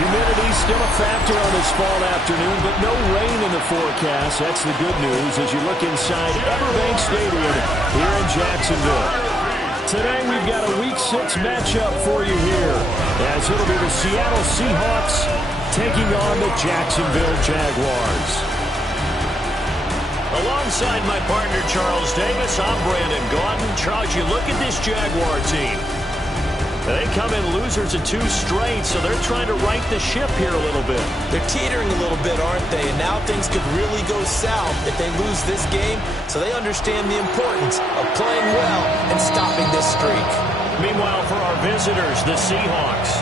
Humidity still a factor on this fall afternoon, but no rain in the forecast. That's the good news as you look inside Everbank Stadium here in Jacksonville. Today we've got a Week 6 matchup for you here, as it'll be the Seattle Seahawks taking on the Jacksonville Jaguars. Alongside my partner Charles Davis, I'm Brandon Gaudin. Charles, you look at this Jaguar team. They come in losers of 2 straight, so they're trying to right the ship here a little bit. They're teetering a little bit, aren't they? And now things could really go south if they lose this game, so they understand the importance of playing well and stopping this streak. Meanwhile, for our visitors, the Seahawks.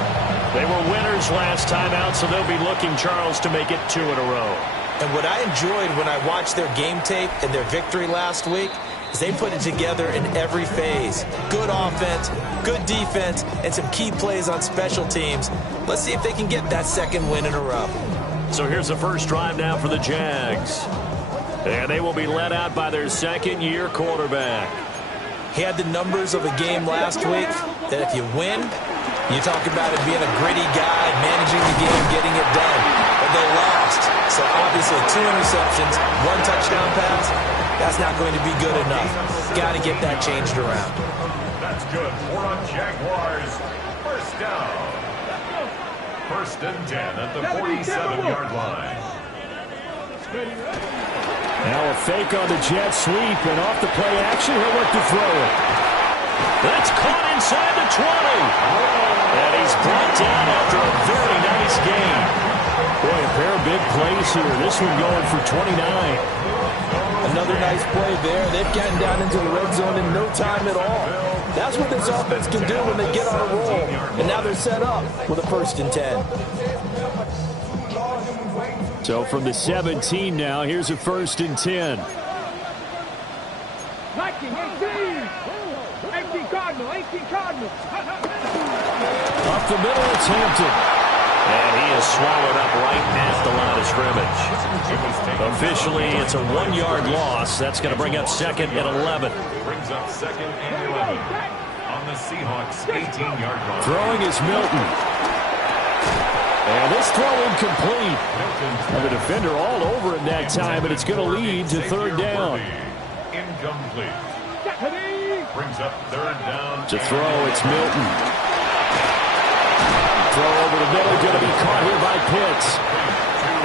They were winners last time out, so they'll be looking, Charles, to make it 2 in a row. And what I enjoyed when I watched their game tape and their victory last week is they put it together in every phase. Good offense, good defense, and some key plays on special teams. Let's see if they can get that 2nd win in a row. So here's the first drive now for the Jags. And they will be led out by their 2nd-year quarterback. He had the numbers of a game last week that if you win, you talk about it being a gritty guy, managing the game, getting it done. But they lost. So obviously 2 interceptions, 1 touchdown pass. That's not going to be good enough. Got to get that changed around. That's good for a Jaguars. First down. 1st and 10 at the 47-yard line. Now a fake on the jet sweep, and off the play action, he'll look to throw it. That's caught inside the 20. And he's brought down after a very nice game. Boy, a pair of big plays here. This one going for 29. Another nice play there. They've gotten down into the red zone in no time at all. That's what this offense can do when they get on a roll. And now they're set up with a 1st and 10. So from the 17 now, here's a 1st and 10. 18 Cardinals. Up the middle, it's Hampton. And he is swallowed up right at the line of scrimmage. Officially, it's a 1-yard loss. That's going to bring up 2nd and 11. Brings up 2nd and 11 on the Seahawks 18-yard line. Throwing is Milton. And this throw incomplete. And the defender all over him that time, and it's going to lead to 3rd down. Incomplete. Brings up 3rd down. To throw, it's Milton. Throw over the middle, going to be caught here by Pitts.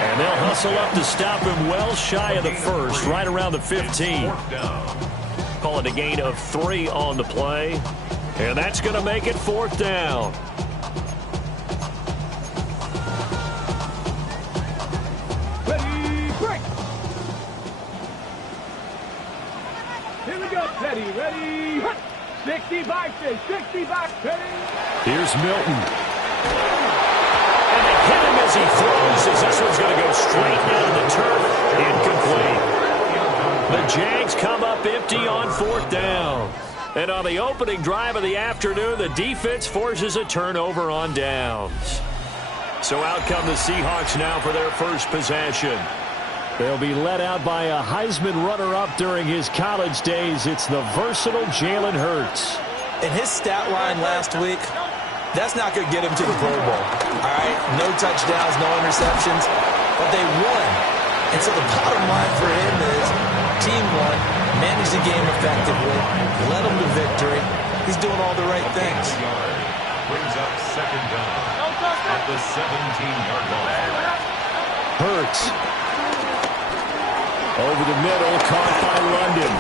And they'll hustle up to stop him well shy of the 1st, right around the 15. Call it a gain of 3 on the play. And that's going to make it 4th down. Ready, break. Here we go, Teddy. Ready, hut. 65, 65, Teddy. Here's Milton. And they hit him as he throws, as this one's going to go straight down the turf. Incomplete. The Jags come up empty on 4th down. And on the opening drive of the afternoon, the defense forces a turnover on downs. So out come the Seahawks now for their first possession. They'll be led out by a Heisman runner-up during his college days. It's the versatile Jalen Hurts. In his stat line last week, that's not going to get him to the Pro Bowl. All right, no touchdowns, no interceptions, but they won. And so the bottom line for him is team won, managed the game effectively, led them to victory. He's doing all the right things. Brings up 2nd down at the 17-yard line. Hurts. Over the middle, caught by London.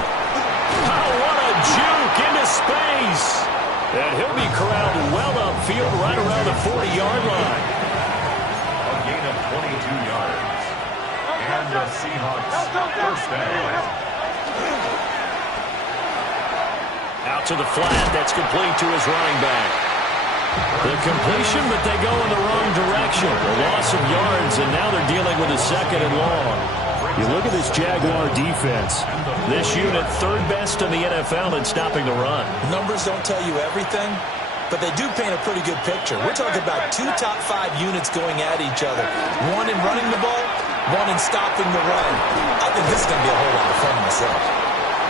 Oh, what a juke into space. And he'll be corralled well upfield right around the 40-yard line. A gain of 22 yards. And the Seahawks 1st down. Out to the flat. That's complete to his running back. The completion, but they go in the wrong direction. A loss of yards, and now they're dealing with a 2nd and long. You look at this Jaguar defense. This unit 3rd best in the NFL in stopping the run. Numbers don't tell you everything, but they do paint a pretty good picture. We're talking about 2 top 5 units going at each other. One in running the ball, one in stopping the run. I think this is going to be a whole lot of fun myself.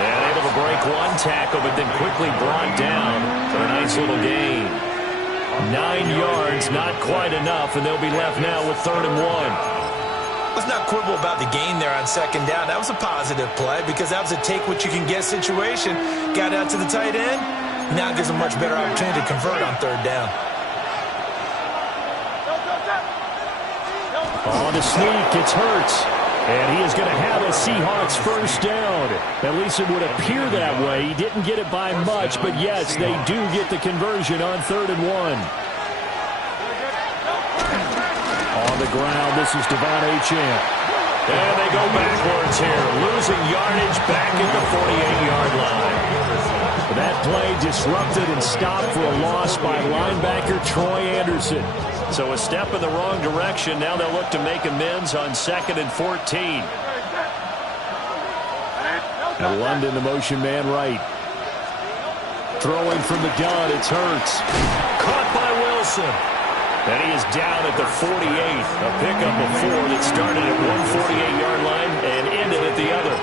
And able to break 1 tackle, but then quickly brought down for a nice little gain. 9 yards, not quite enough, and they'll be left now with 3rd and 1. Let's not quibble about the gain there on 2nd down. That was a positive play because that was a take-what-you-can-get situation. Got out to the tight end. Now it gives them a much better opportunity to convert on 3rd down. On the sneak, it's Hurts. And he is going to have a Seahawks 1st down. At least it would appear that way. He didn't get it by much, but yes, they do get the conversion on 3rd and 1. On the ground, this is Devon Achane. And they go backwards here, losing yardage back at the 48-yard line. That play disrupted and stopped for a loss by linebacker Troy Anderson. So a step in the wrong direction. Now they'll look to make amends on 2nd and 14. And London, the motion man right. Throwing from the gun, it's Hurts. Caught by Wilson. And he is down at the 48. A pickup of 4 that started at one 48-yard line and ended at the other.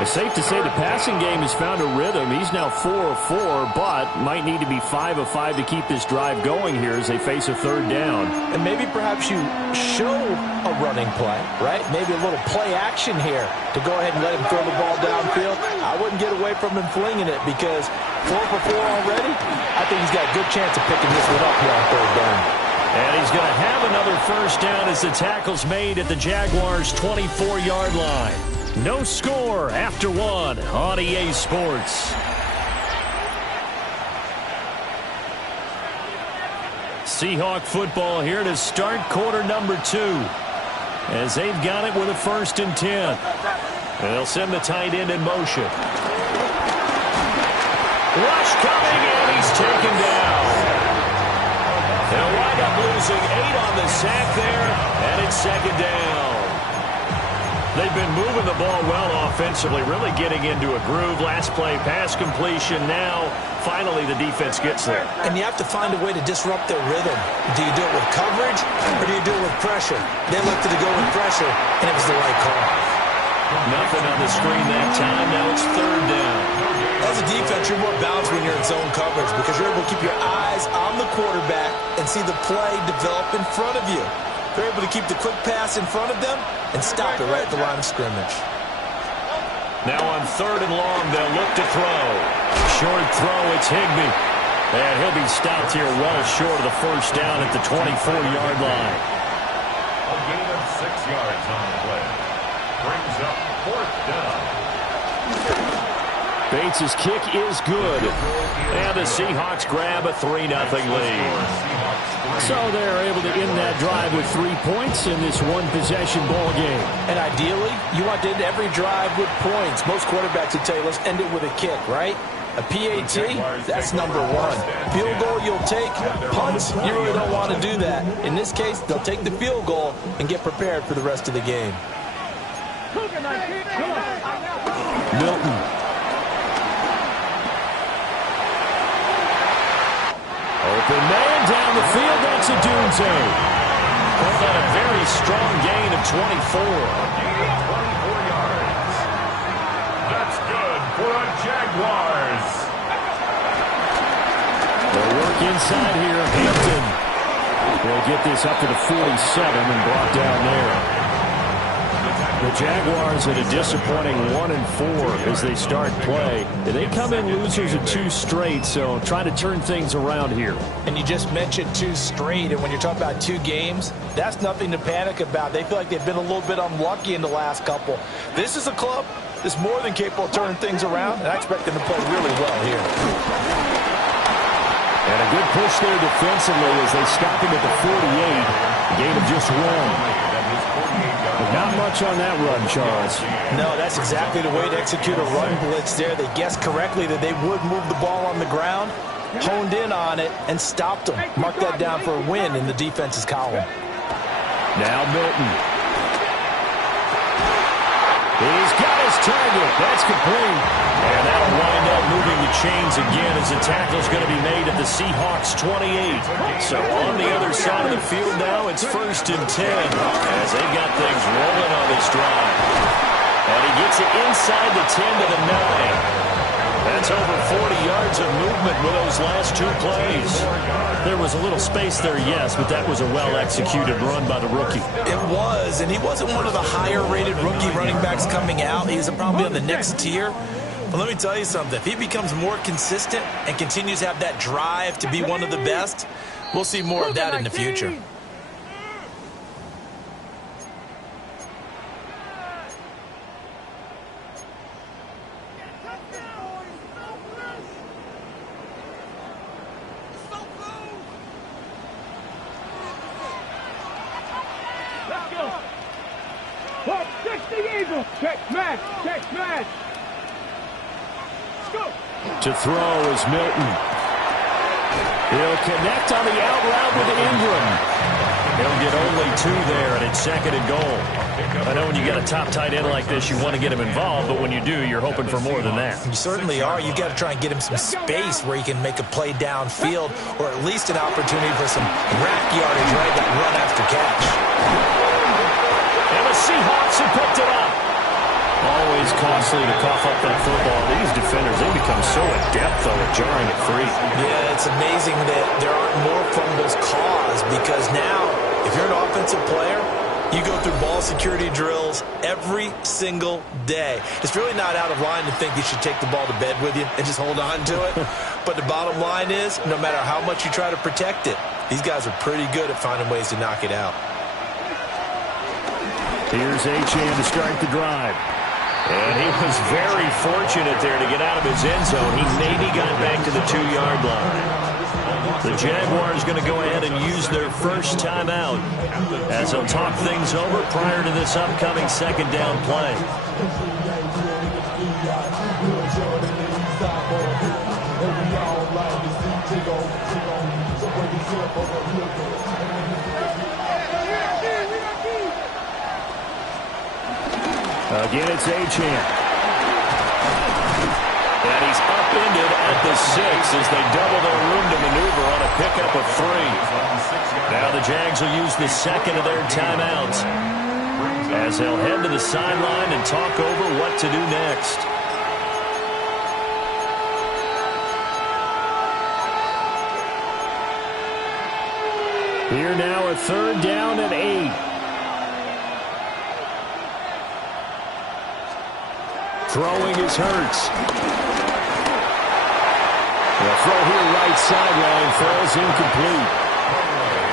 It's safe to say the passing game has found a rhythm. He's now 4 of 4, but might need to be 5 of 5 to keep this drive going here as they face a 3rd down. And maybe perhaps you show a running play, right? Maybe a little play action here to go ahead and let him throw the ball downfield. I wouldn't get away from him flinging it because 4 for 4 already, I think he's got a good chance of picking this one up here on 3rd down. And he's going to have another 1st down as the tackle's made at the Jaguars' 24-yard line. No score after 1 on EA Sports. Seahawk football here to start quarter number 2. As they've got it with a 1st and 10. And they'll send the tight end in motion. Rush coming, and he's taken down. They'll wind up losing 8 on the sack there, and it's 2nd down. They've been moving the ball well offensively, really getting into a groove. Last play, pass completion. Now, finally, the defense gets there. And you have to find a way to disrupt their rhythm. Do you do it with coverage, or do you do it with pressure? They elected to go with pressure, and it was the right call. Nothing on the screen that time. Now it's 3rd down. As a defense, you're more balanced when you're in zone coverage because you're able to keep your eyes on the quarterback and see the play develop in front of you. They're able to keep the quick pass in front of them and stop it right at the line of scrimmage. Now on 3rd and long, they'll look to throw. Short throw, it's Higbee. And he'll be stopped here well short of the 1st down at the 24-yard line. A gain of 6 yards on the play. Brings up 4th down. Bates' kick is good. And the Seahawks grab a 3-0 lead. So they're able to end that drive with 3 points in this one-possession ball game. And ideally, you want to end every drive with points. Most quarterbacks would tell you, let's end it with a kick, right? A PAT, that's number 1. Field goal you'll take. Punts, you really don't want to do that. In this case, they'll take the field goal and get prepared for the rest of the game. Milton. Open man down the field. That's a Dunze. Well, got a very strong gain of 24. 24 yards. That's good for the Jaguars. They'll work inside here. Hampton will get this up to the 47 and brought down there. The Jaguars at a disappointing 1-4 as they start play. They come in losers of 2 straight, so try to turn things around here. And you just mentioned 2 straight, and when you're talking about 2 games, that's nothing to panic about. They feel like they've been a little bit unlucky in the last couple. This is a club that's more than capable of turning things around, and I expect them to play really well here. And a good push there defensively as they stop him at the 48. Gain of just 1. Not much on that run, Charles. No, that's exactly the way to execute a run blitz there. They guessed correctly that they would move the ball on the ground, honed in on it, and stopped them. Mark that down for a win in the defense's column. Now Milton. He's got his target. That's complete. And that'll wind up moving the chains again as the tackle's going to be made at the Seahawks 28. So on the other side of the field now, it's 1st and 10 as they've got things rolling on this drive. And he gets it inside the 10 to the 9. That's over 40 yards of movement with those last 2 plays. There was a little space there, yes, but that was a well-executed run by the rookie. It was, and he wasn't one of the higher-rated rookie running backs coming out. He's probably on the next tier. But let me tell you something. If he becomes more consistent and continues to have that drive to be one of the best, we'll see more of that in the future. To throw is Milton. He'll connect on the out route with Ingram. He'll get only 2 there, and it's 2nd and goal. I know when you got a top tight end like this, you want to get him involved, but when you do, you're hoping for more than that. You certainly are. You've got to try and get him some space where he can make a play downfield, or at least an opportunity for some rack yardage, right, that run after catch. And the Seahawks have picked it up. Always costly to cough up that football. These defenders, they become so adept, though, at jarring it free. Yeah, it's amazing that there aren't more fumbles caused, because now, if you're an offensive player, you go through ball security drills every single day. It's really not out of line to think you should take the ball to bed with you and just hold on to it. But the bottom line is, no matter how much you try to protect it, these guys are pretty good at finding ways to knock it out. Here's Achane to start the drive. And he was very fortunate there to get out of his end zone. He maybe got back to the 2-yard line. The Jaguars going to go ahead and use their first timeout as they'll talk things over prior to this upcoming 2nd down play. Again, it's Achane. And he's upended at the 6 as they double their room to maneuver on a pickup of 3. Now the Jags will use the 2nd of their timeouts as they'll head to the sideline and talk over what to do next. Here now a 3rd down and 8. Throwing is Hurts. The throw here right sideline falls incomplete.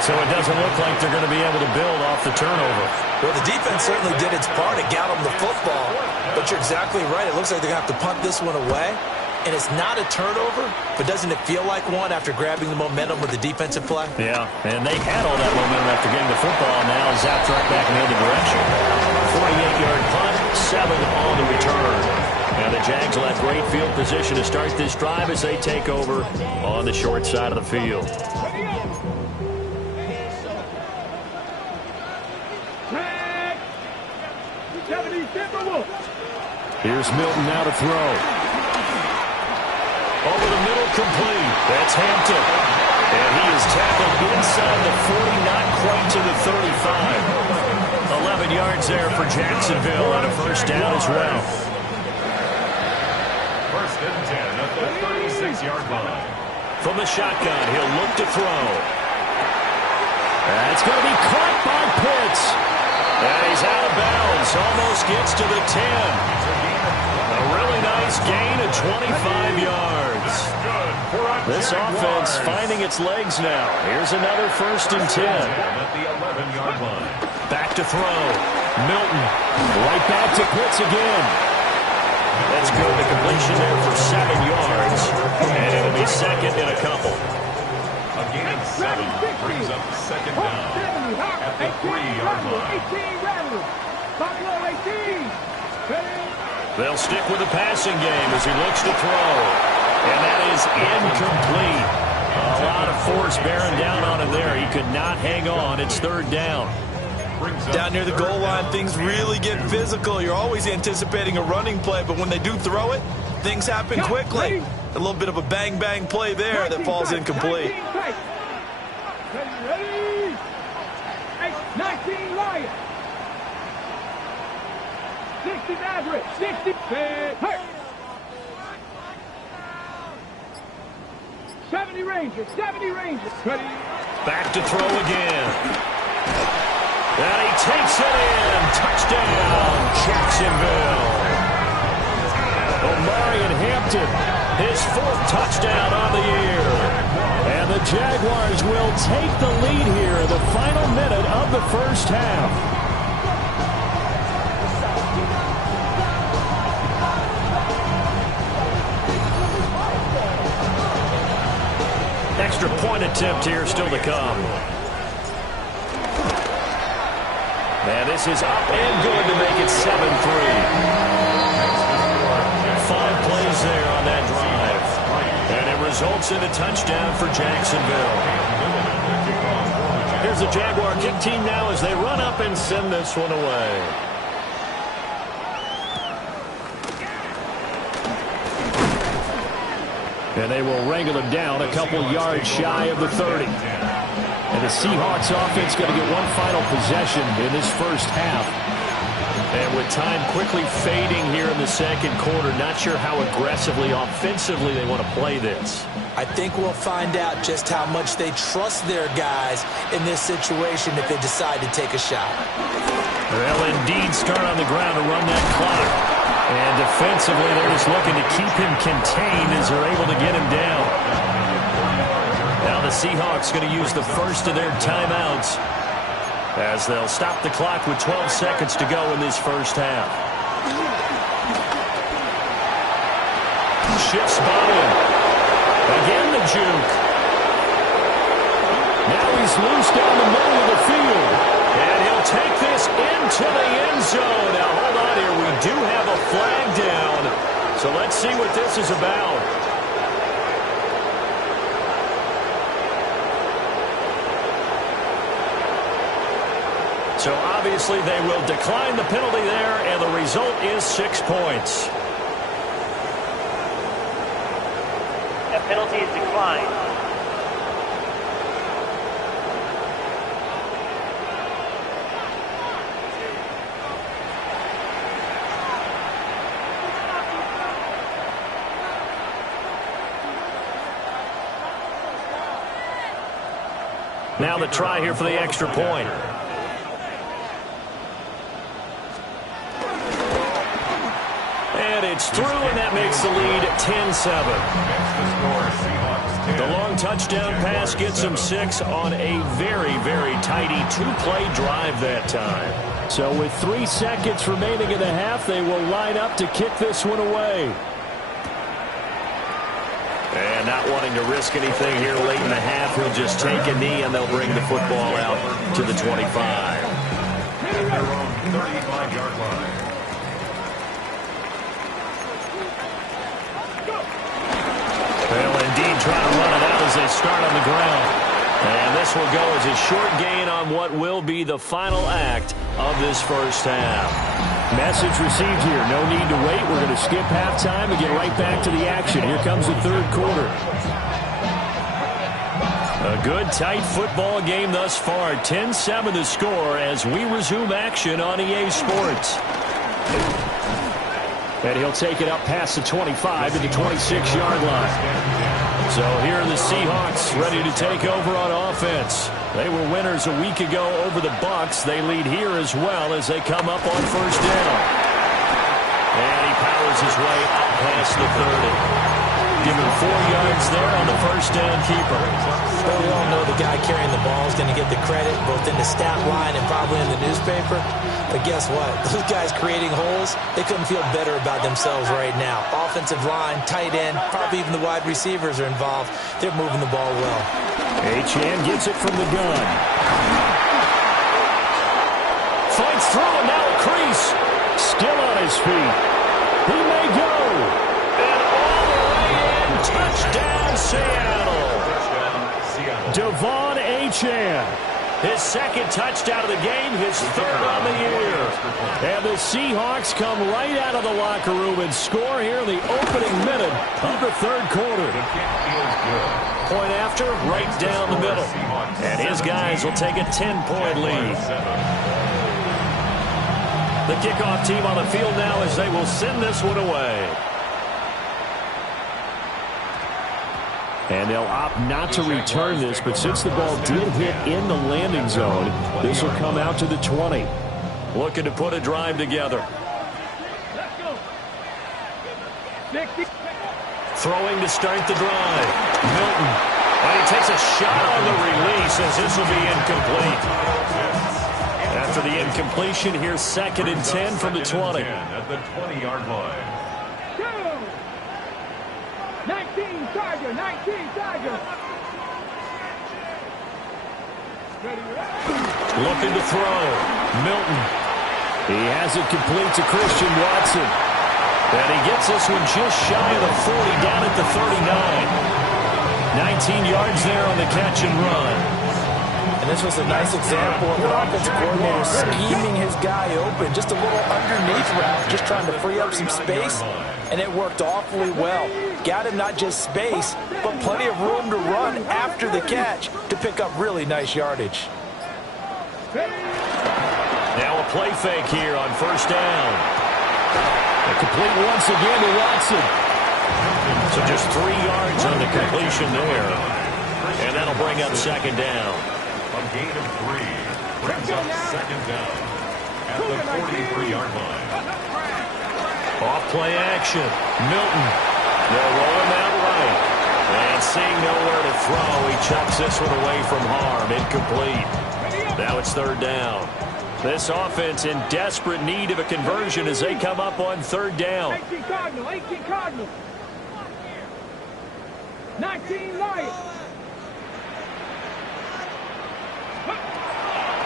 So it doesn't look like they're going to be able to build off the turnover. Well, the defense certainly did its part. It got them the football. But you're exactly right. It looks like they're going to have to punt this one away. And it's not a turnover, but doesn't it feel like one after grabbing the momentum with the defensive play? Yeah, and they had all that momentum after getting the football. Now zapped right back in the other direction. 48-yard punt, 7 on the return. Now the Jags will have great field position to start this drive as they take over on the short side of the field. Here's Milton now to throw. Over the middle, complete. That's Hampton. And he is tackled inside the 40, not quite to the 35. 11 yards there for Jacksonville on a 1st down as well. 1st and 10 at the 36-yard line. From the shotgun, he'll look to throw. That's going to be caught by Pitts. And he's out of bounds. Almost gets to the 10. A really nice gain of 25 yards. This offense finding its legs now. Here's another 1st and 10. At the 11-yard line. Back to throw. Milton. Right back to Pitts again. That's good. The completion there for 7 yards. And it'll be 2nd and a couple. A gain of 7 brings up 2nd down at the 3-yard line. They'll stick with the passing game as he looks to throw. And that is incomplete. A lot of force bearing down on him there. He could not hang on. It's 3rd down. Down near the goal line, things really get physical. You're always anticipating a running play, but when they do throw it, things happen quickly. A little bit of a bang-bang play there that falls incomplete. 19 Lions. 60 Nazareth. 60. 70 Rangers, 70 Rangers. Ready? Back to throw again. And he takes it in. Touchdown, Jacksonville. Omarion Hampton, his 4th touchdown on the year. And the Jaguars will take the lead here in the final minute of the first half. Extra point attempt here still to come. And this is up and good to make it 7-3. 5 plays there on that drive. And it results in a touchdown for Jacksonville. Here's the Jaguar kick team now as they run up and send this one away. And they will wrangle him down a couple yards shy of the 30. And the Seahawks offense going to get one final possession in this first half. And with time quickly fading here in the second quarter, not sure how aggressively, offensively they want to play this. I think we'll find out just how much they trust their guys in this situation if they decide to take a shot. They'll indeed start on the ground to run that clock. And defensively, they're just looking to keep him contained as they're able to get him down. Now the Seahawks going to use the first of their timeouts as they'll stop the clock with 12 seconds to go in this first half. Shifts bottom. Again the juke. Now he's loose down the middle of the field. And he'll take this into the end zone. Now hold on here. We do have a flag down. So let's see what this is about. So obviously they will decline the penalty there, and the result is 6 points. That penalty is declined. Now the try here for the extra point. And it's through, and that makes the lead 10-7. The long touchdown pass gets them 6 on a very, very tidy 2-play drive that time. So with 3 seconds remaining in the half, they will line up to kick this one away. And not wanting to risk anything here late in the half, he'll just take a knee, and they'll bring the football out to the 25. Their own 35-yard line. They'll indeed try to run it out as they start on the ground. And this will go as a short gain on what will be the final act of this first half. Message received here. No need to wait. We're going to skip halftime and get right back to the action. Here comes the third quarter. A good, tight football game thus far. 10-7 the score as we resume action on EA Sports. And he'll take it up past the 25 to the 26-yard line. So here are the Seahawks ready to take over on offense. They were winners a week ago over the Bucs. They lead here as well as they come up on first down. And he powers his way up past the 30. Give him 4 yards there on the first down keeper. But we all know the guy carrying the ball is going to get the credit both in the stat line and probably in the newspaper. But guess what? Those guys creating holes, they couldn't feel better about themselves right now. Offensive line, tight end, probably even the wide receivers are involved. They're moving the ball well. Achane gets it from the gun. Fights through and now a crease. Still on his feet. He may go. And all the way in. Touchdown, Seattle. Devon Achane. His second touchdown of the game, his third on the year. And the Seahawks come right out of the locker room and score here in the opening minute of the third quarter. Point after, right down the middle. And his guys will take a 10-point lead. The kickoff team on the field now as they will send this one away. And they'll opt not to return this, but since the ball did hit in the landing zone, this will come out to the 20. Looking to put a drive together. Throwing to start the drive. Milton. And he takes a shot on the release as this will be incomplete. After the incompletion, here's 2nd and 10 from the 20. At the 20-yard line. 19 Tiger, 19 Tiger. Looking to throw. Milton. He has it complete to Christian Watson. And he gets this one just shy of the 40, down at the 39. 19 yards there on the catch and run. And this was a nice example of an offensive coordinator scheming his guy open. Just a little underneath route, just trying to free up some space. And it worked awfully well. Got him not just space, but plenty of room to run after the catch to pick up really nice yardage. Now a play fake here on first down. Complete once again to Watson. So just 3 yards on the completion there. And that'll bring up 2nd down. A gain of 3 brings up 2nd down at the 43-yard line. Off play action. Milton. They'll roll him out right. And seeing nowhere to throw, he chucks this one away from harm. Incomplete. Now it's 3rd down. This offense in desperate need of a conversion as they come up on 3rd down. 18 Cardinal, 18 Cardinal. 19 Lions.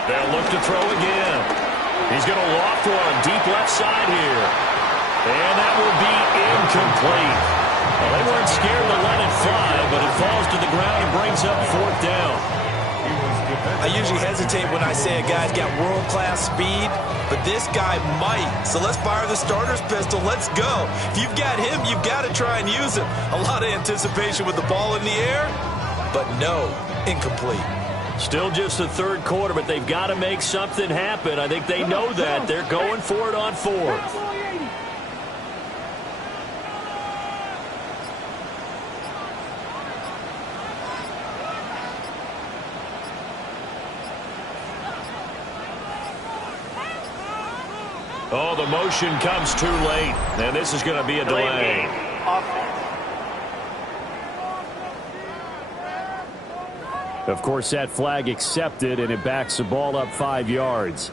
They'll look to throw again. He's going to loft one deep left side here. And that will be incomplete. Well, they weren't scared to let it fly, but it falls to the ground and brings up 4th down. I usually hesitate when I say a guy's got world-class speed, but this guy might. So let's fire the starter's pistol. Let's go. If you've got him, you've got to try and use him. A lot of anticipation with the ball in the air, but no, incomplete. Still just the 3rd quarter, but they've got to make something happen. I think they know that. They're going for it on 4th. Oh, the motion comes too late, and this is going to be a delay. Of course, that flag accepted, and it backs the ball up 5 yards.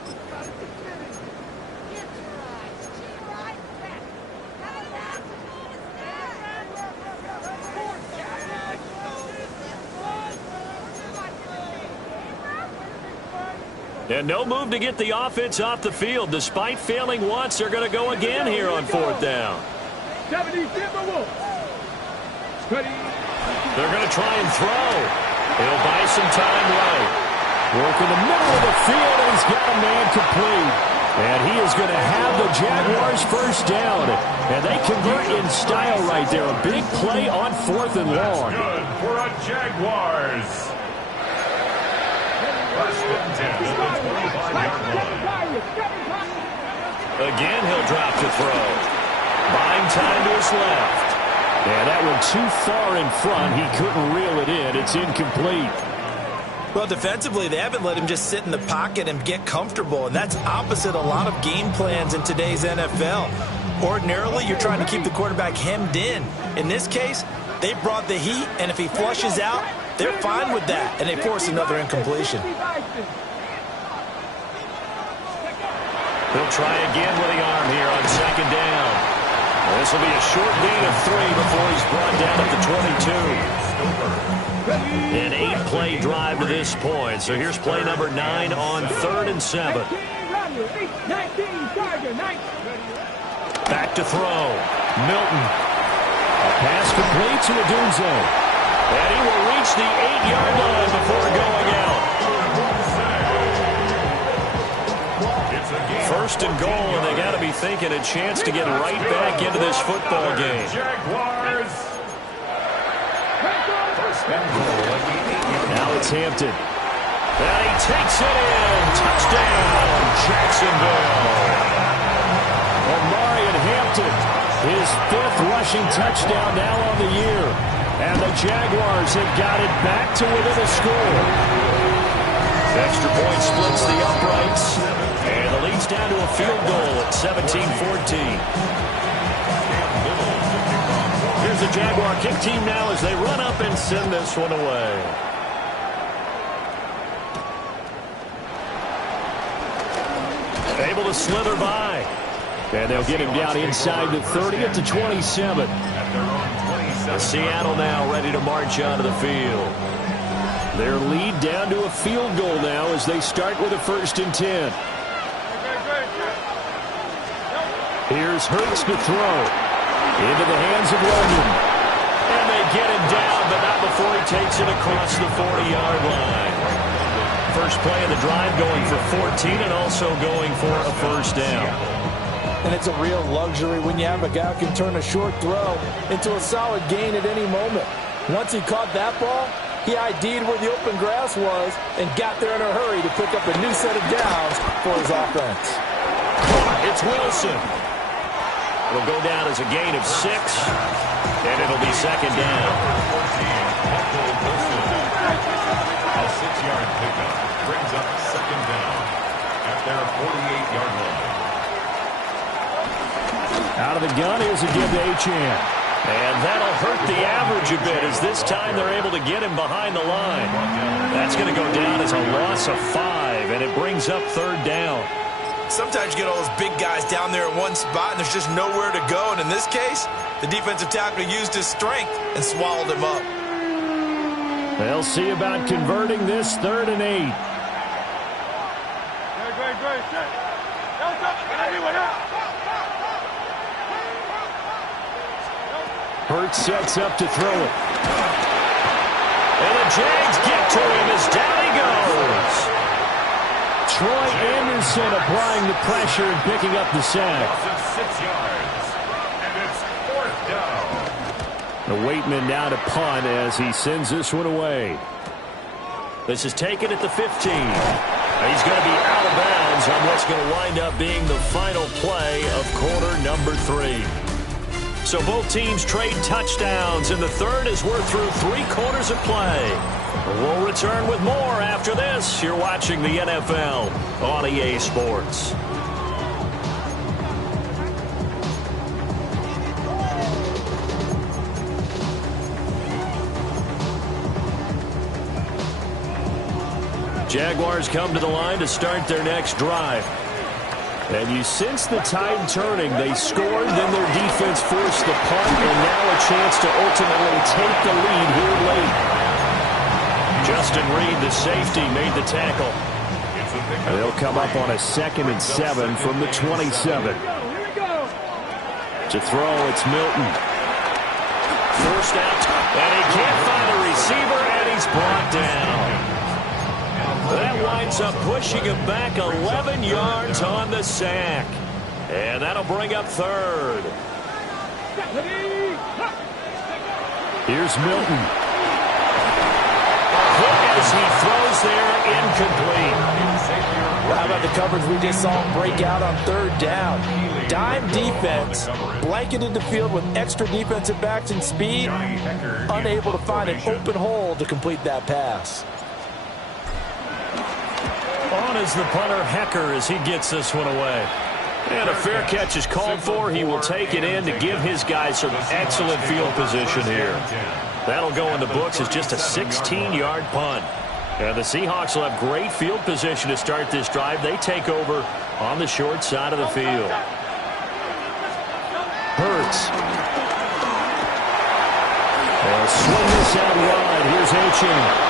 And no move to get the offense off the field. Despite failing once, they're going to go again here on 4th down. 70 Timberwolves. They're going to try and throw. He'll buy some time right. Work in the middle of the field, and he's got a man complete. And he is going to have the Jaguars 1st down. And they convert in style right there. A big play on 4th and long. That's good for a Jaguars. 1st and 10 at the 25-yard line. Again, he'll drop to throw. Buying time to his left. Yeah, that one too far in front. He couldn't reel it in. It's incomplete. Well, defensively, they haven't let him just sit in the pocket and get comfortable, and that's opposite a lot of game plans in today's NFL. Ordinarily, you're trying to keep the quarterback hemmed in. In this case, they brought the heat, and if he flushes out, they're fine with that, and they force another incompletion. He'll try again with the arm here on 2nd down. This will be a short gain of 3 before he's brought down at the 22. An 8-play drive to this point. So here's play number 9 on 3rd and 7. Back to throw. Milton. A pass complete to Odunze. And he will reach the 8-yard line before going out. 1st and goal, and they got to be thinking a chance to get right back into this football game. Jaguars. Now it's Hampton. And he takes it in. Touchdown, Jacksonville. Omarion Hampton, his 5th rushing touchdown now on the year. And the Jaguars have got it back to within a score. Extra point splits the uprights, and the lead's down to a field goal at 17-14. Here's the Jaguar kick team now as they run up and send this one away. Able to slither by. And they'll get him down inside the 30 at the 27. Seattle now ready to march onto the field. Their lead down to a field goal now as they start with a 1st and 10. Here's Hurts to throw. Into the hands of London. And they get him down, but not before he takes it across the 40-yard line. First play of the drive going for 14 and also going for a 1st down. And it's a real luxury when you have a guy who can turn a short throw into a solid gain at any moment. Once he caught that ball, he ID'd where the open grass was and got there in a hurry to pick up a new set of downs for his offense. It's Wilson. It'll go down as a gain of 6, and it'll be 2nd down. A 6-yard pickup brings up 2nd down at their 48-yard line. Out of the gun, here's a give to Achane. And that'll hurt the average a bit as this time they're able to get him behind the line. That's going to go down as a loss of 5, and it brings up 3rd down. Sometimes you get all those big guys down there in one spot, and there's just nowhere to go. And in this case, the defensive tackle used his strength and swallowed him up. They'll see about converting this 3rd and 8. Hurts sets up to throw it. And the Jags get to him as down he goes. Troy Anderson applying the pressure and picking up the sack. 6 yards, and it's 4th down. The Waitman now to punt as he sends this one away. This is taken at the 15. He's going to be out of bounds on what's going to wind up being the final play of quarter number 3. So both teams trade touchdowns, and the 3rd as we're through 3 quarters of play. We'll return with more after this. You're watching the NFL on EA Sports. Jaguars come to the line to start their next drive. And you sense the tide turning. They scored, then their defense forced the punt, and now a chance to ultimately take the lead here late. Justin Reed, the safety, made the tackle. They'll come up on a 2nd and 7 from the 27. To throw, it's Milton. Forced out, and he can't find a receiver, and he's brought down. That winds up pushing him back 11 yards on the sack. And that'll bring up 3rd. Here's Milton. A hook as he throws there, incomplete. How about the coverage we just saw him break out on 3rd down? Dime defense, blanketed the field with extra defensive backs and speed, unable to find an open hole to complete that pass. On is the punter, Hecker, as he gets this one away. And a fair catch is called for. He will take it in to give his guys some excellent field position here. That'll go in the books as just a 16-yard punt. And the Seahawks will have great field position to start this drive. They take over on the short side of the field. Hurts. They'll swing this out wide. Here's Achane.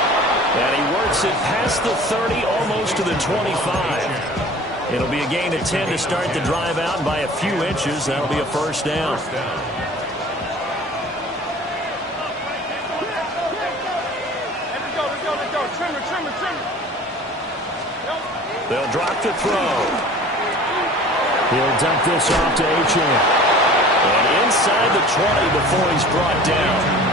And he works it past the 30, almost to the 25. It'll be a gain of 10 to start the drive out, and by a few inches, that'll be a 1st down. They'll drop to throw. He'll dump this off to Achane. And inside the 20 before he's brought down.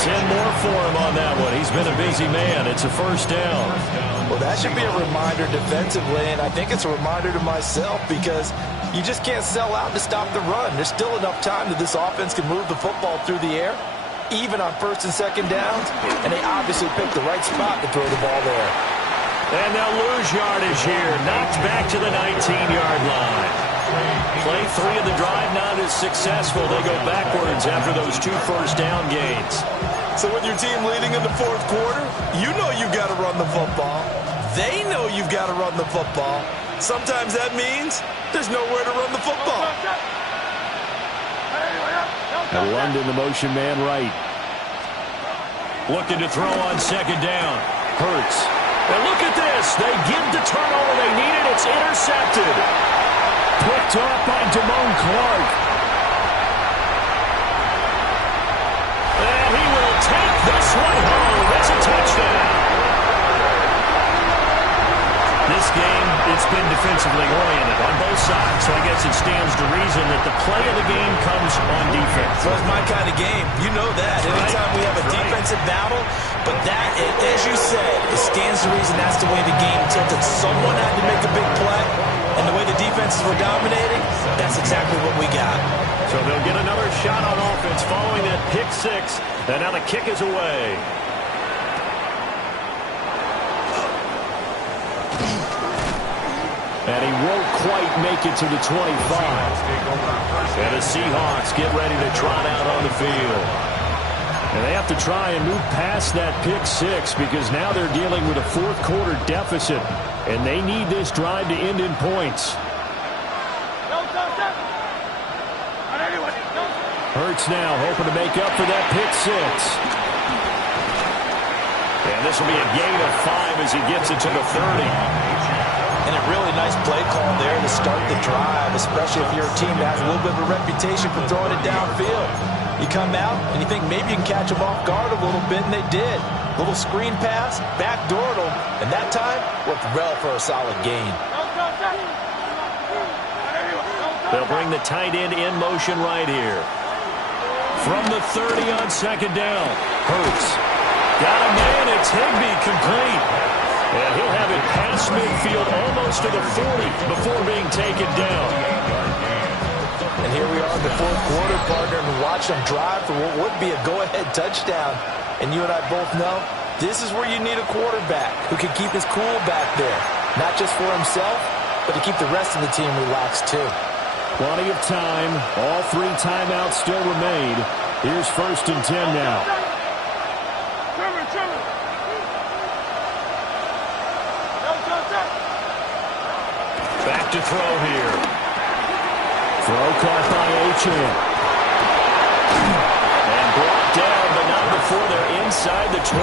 10 more for him on that one. He's been a busy man. It's a 1st down. Well, that should be a reminder defensively, and I think it's a reminder to myself because you just can't sell out to stop the run. There's still enough time that this offense can move the football through the air. even on first and second downs, and they obviously picked the right spot to throw the ball there. And they'll lose yardage here. Knocked back to the 19-yard line. Play 3 of the drive not as successful. They go backwards after those 2 first-down gains. So with your team leading in the fourth quarter, you know you've got to run the football. They know you've got to run the football. Sometimes that means there's nowhere to run the football. And London, the motion man right. Looking to throw on second down. Hurts. And look at this. They get the turnover they needed. It's intercepted. Picked off by Damone Clark. And he will take this one home. It's a touchdown. This game, it's been defensively oriented on both sides, so I guess it stands to reason that the play of the game comes on defense. So it's my kind of game. You know that. Anytime we have a defensive battle, but that, as you said, it stands to reason that's the way the game tilted. Someone had to make a big play, and the way the defenses were dominating, that's exactly what we got. So they'll get another shot on offense following that pick 6, and now the kick is away. And he won't quite make it to the 25. And the Seahawks get ready to trot out on the field. And they have to try and move past that pick 6 because now they're dealing with a fourth quarter deficit. And they need this drive to end in points. Hurts now hoping to make up for that pick 6. And this will be a gain of 5 as he gets it to the 30. And a really nice play call there to start the drive, especially if you're a team that has a little bit of a reputation for throwing it downfield. You come out and you think maybe you can catch them off guard a little bit, and they did. Little screen pass, backdoored them, and that time worked well for a solid gain. They'll bring the tight end in motion right here. From the 30 on second down. Hurts. Got a man, it's Higbee, complete. And he'll have it past midfield almost to the 40 before being taken down. And here we are in the fourth quarter, partner, and watch them drive for what would be a go-ahead touchdown. And you and I both know this is where you need a quarterback who can keep his cool back there. Not just for himself, but to keep the rest of the team relaxed too. Plenty of time. All 3 timeouts still remain. Here's 1st and 10 now. Back to throw here. Throw caught by Achane. And brought down, but not before they're inside the 25.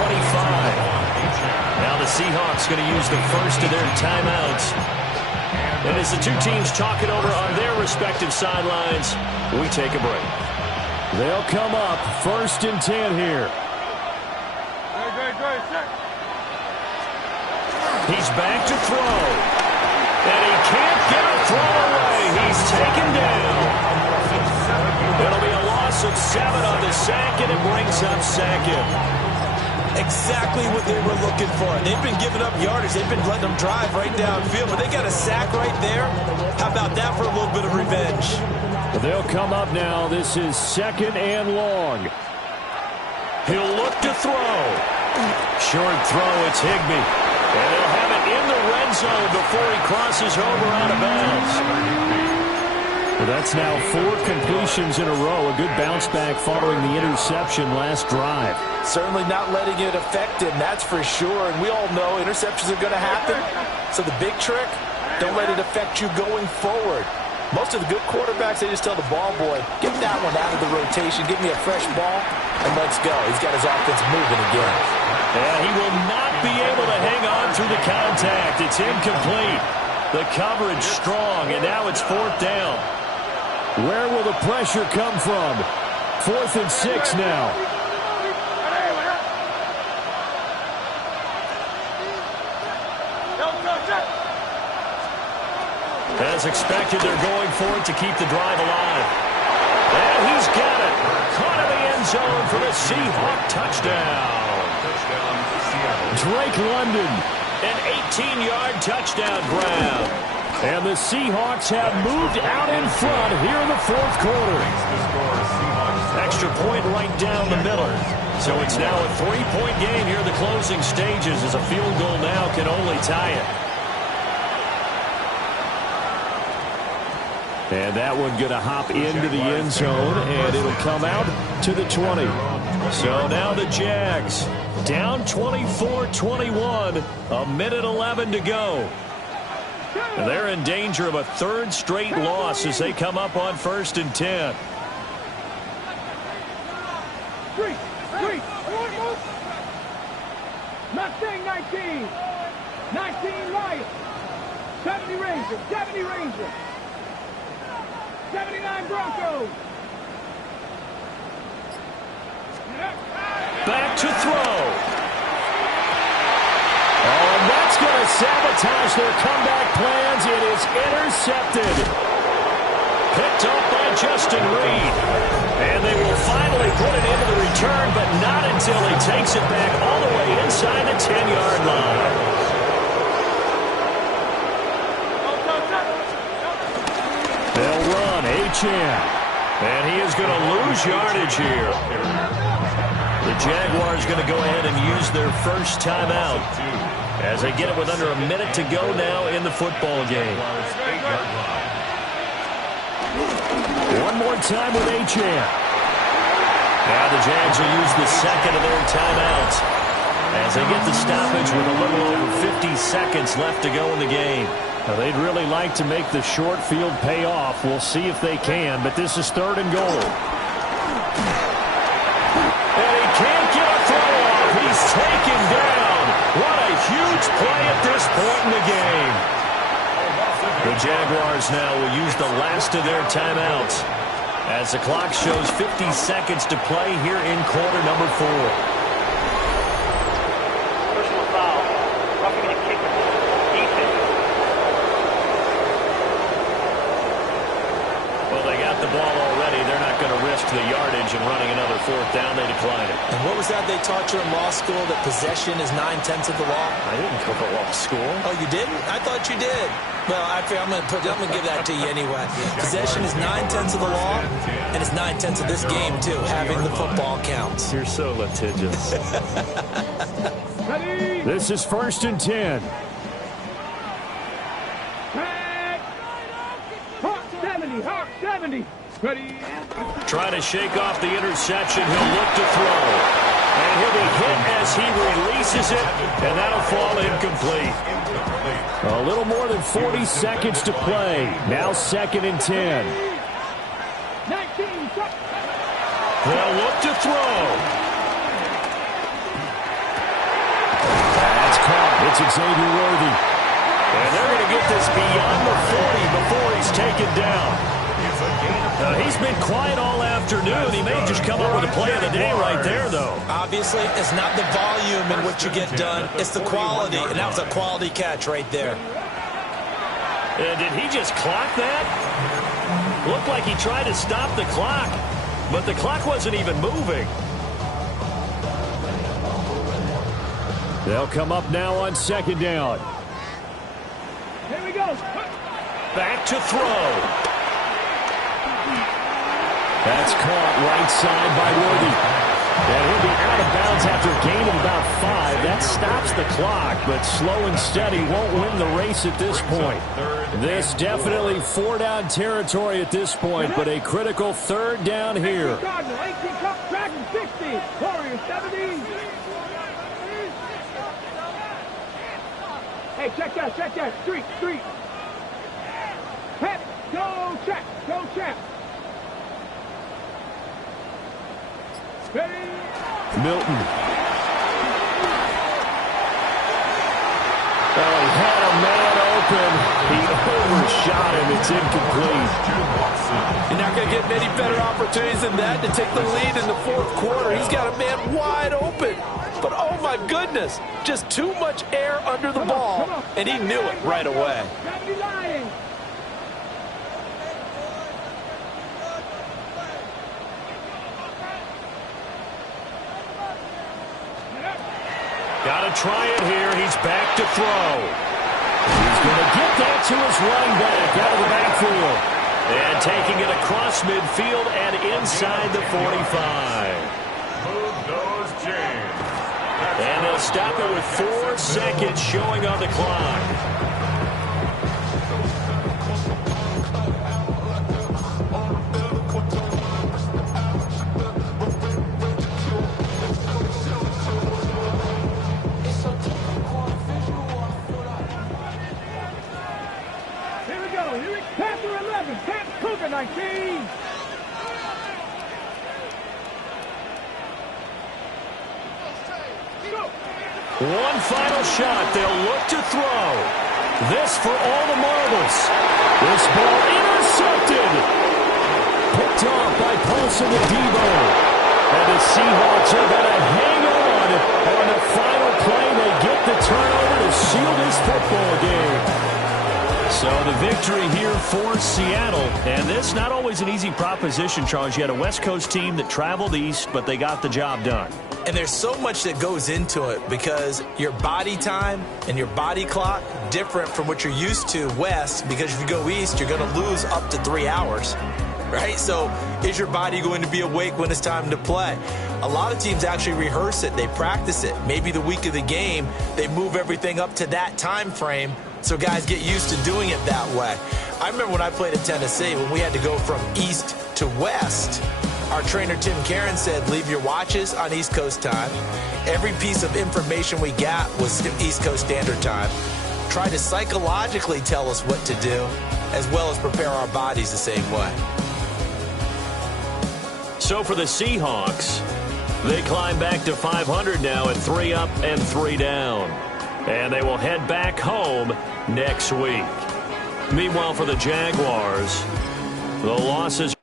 Now the Seahawks going to use the first of their timeouts. And as the 2 teams talk it over on their respective sidelines, we take a break. They'll come up 1st and 10 here. He's back to throw. And he can't get a throw away. He's taken down. It'll be a loss of 7 on the sack, and it brings up second. Exactly what they were looking for. They've been giving up yardage. They've been letting them drive right downfield, but they got a sack right there. How about that for a little bit of revenge? They'll come up now. This is 2nd and long. He'll look to throw. Short throw, it's Higbee. And they'll have it in the red zone before he crosses over out of bounds. Well, that's now 4 completions in a row. A good bounce back following the interception last drive. Certainly not letting it affect him, that's for sure. And we all know interceptions are going to happen. So the big trick, don't let it affect you going forward. Most of the good quarterbacks, they just tell the ball boy, get that one out of the rotation, give me a fresh ball, and let's go. He's got his offense moving again. And he will not be able to hang on through the contact. It's incomplete. The coverage strong, and now it's 4th down. Where will the pressure come from? 4th and 6 now. As expected, they're going for it to keep the drive alive. And he's got it. Caught in the end zone for the Seahawk touchdown. Drake London. An 18-yard touchdown grab. And the Seahawks have moved out in front here in the 4th quarter. Extra point right down the middle. So it's now a 3-point game here in the closing stages as a field goal now can only tie it. And that one going to hop into the end zone, and it'll come out to the 20. So now the Jags down 24-21, a minute 11 to go. And they're in danger of a third straight loss as they come up on 1st and 10. Mustang 19. 19 Lions. 70 Rangers. 70 Rangers. 79 Broncos. Back to throw. Oh, and that's going to sabotage their comeback plans. It is intercepted. Picked up by Justin Reed. And they will finally put it into the return, but not until he takes it back all the way inside the 10-yard line. They'll run Achane. And he is going to lose yardage here. The Jaguars going to go ahead and use their first timeout as they get it with under a minute to go now in the football game. One more time with Achane. Now the Jags will use the second of their timeouts as they get the stoppage with a little over 50 seconds left to go in the game. Now, they'd really like to make the short field pay off. We'll see if they can, but this is 3rd and goal. And he can't get a throw off. He's taken down. What a huge play at this point in the game. The Jaguars now will use the last of their timeouts as the clock shows 50 seconds to play here in quarter number 4. Personal foul. Roughing the kicker. Defense. Well, they got the ball already. They're not going to risk the yardage and running another 4th down. They decline it. And what was that they taught you in law school, that possession is 9/10 of the law? I didn't go to law school. Oh, you didn't? I thought you did. Well, I'm going to give that to you anyway. Possession is 9/10 of the law, and it's 9/10 of this game, too. Having the football counts. You're so litigious. This is 1st and 10. Hawk 70. Hawk 70. Ready. Trying to shake off the interception. He'll look to throw. And he'll be hit as he releases it, and that'll fall incomplete. A little more than 40 seconds to play. Now 2nd and 10. 19. They'll look to throw. That's caught. It's Xavier Worthy. And they're going to get this beyond the 40 before he's taken down. He's been quiet all afternoon. He may just come up with a play of the day right there, though. Obviously, it's not the volume in which you get done. It's the quality, and that was a quality catch right there. Did he just clock that? Looked like he tried to stop the clock, but the clock wasn't even moving. They'll come up now on 2nd down. Here we go. Back to throw. That's caught right side by Worthy. And he'll be out of bounds after a gain of about 5. That stops the clock, but slow and steady won't win the race at this point. This definitely 4-down territory at this point, but a critical 3rd down here. 18 Cup, Dragon 60. Warriors 70. Hey, check that. Street. Pep, go check. Ready? Milton. Oh, he had a man open. He overshot him. It's incomplete. You're not going to get many better opportunities than that to take the lead in the 4th quarter. He's got a man wide open. But, oh, my goodness, just too much air under the ball, and he knew it right away. Got to try it here. He's back to throw. He's going to get that to his running back out of the backfield. And taking it across midfield and inside the 45. Move those chains. And they'll stop it with 4 seconds showing on the clock. Here we go. Here it's Panther 11. Panther Cougar 19. One final shot. They'll look to throw. This for all the marbles. This ball intercepted. Picked off by Paulson Adebo. And the Seahawks are going to hang on the final play. They get the turnover to seal this football game. So the victory here for Seattle. And this not always an easy proposition, Charles. You had a West Coast team that traveled east, but they got the job done. And there's so much that goes into it because your body time and your body clock different from what you're used to west, because if you go east, you're going to lose up to 3 hours, right? So is your body going to be awake when it's time to play? A lot of teams actually rehearse it. They practice it. Maybe the week of the game, they move everything up to that time frame so guys get used to doing it that way. I remember when I played at Tennessee, when we had to go from east to west, our trainer, Tim Karen, said, leave your watches on East Coast time. Every piece of information we got was East Coast Standard Time. Try to psychologically tell us what to do, as well as prepare our bodies the same way. So for the Seahawks, they climb back to 500 now at 3 up and 3 down. And they will head back home next week. Meanwhile, for the Jaguars, the losses